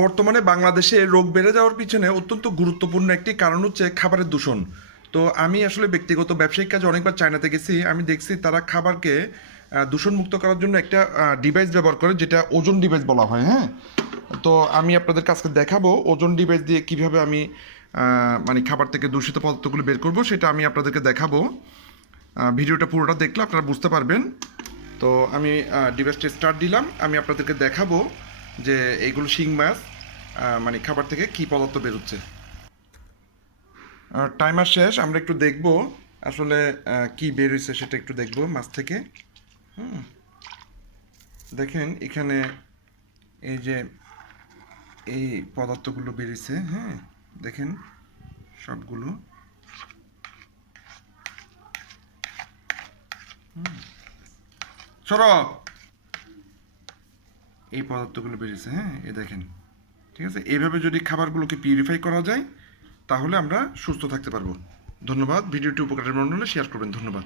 বর্তমানে বাংলাদেশে রোগ বেড়ে যাওয়ার পিছনে অত্যন্ত গুরুত্বপূর্ণ একটি কারণ হচ্ছে খাবারের দূষণ। তো আমি আসলে ব্যক্তিগত ব্যবসায়িক কাজে অনেকবার চায়নাতে গেছি, আমি দেখছি তারা খাবারকে দূষণমুক্ত করার জন্য একটা ডিভাইস ব্যবহার করে, যেটা ওজন ডিভাইস বলা হয়। হ্যাঁ, তো আমি আপনাদের কাছে দেখাবো ওজন ডিভাইস দিয়ে কিভাবে আমি মানে খাবার থেকে দূষিত পদার্থগুলো বের করব, সেটা আমি আপনাদেরকে দেখাবো। ভিডিওটা পুরোটা দেখলে আপনারা বুঝতে পারবেন। তো আমি ডিভাইসটা স্টার্ট দিলাম, আমি আপনাদেরকে দেখাবো যে এইগুলো শিং মাছ মানে খাবার থেকে কী পদার্থ বেরোচ্ছে। টাইমার শেষ, আমরা একটু দেখব আসলে কি বের হয়েছে সেটা একটু দেখব মাছ থেকে। হুম, দেখেন এখানে এই যে এই পদার্থগুলো বেরিয়েছে। হ্যাঁ, দেখেন সবগুলো। সরো, এই পদার্থগুলো বেরিয়েছে। হ্যাঁ, এ দেখেন। ঠিক আছে, এইভাবে যদি খাবারগুলোকে পিউরিফাই করা যায় তাহলে আমরা সুস্থ থাকতে পারবো। ধন্যবাদ। ভিডিওটি উপকারের মনে হলে শেয়ার করবেন। ধন্যবাদ।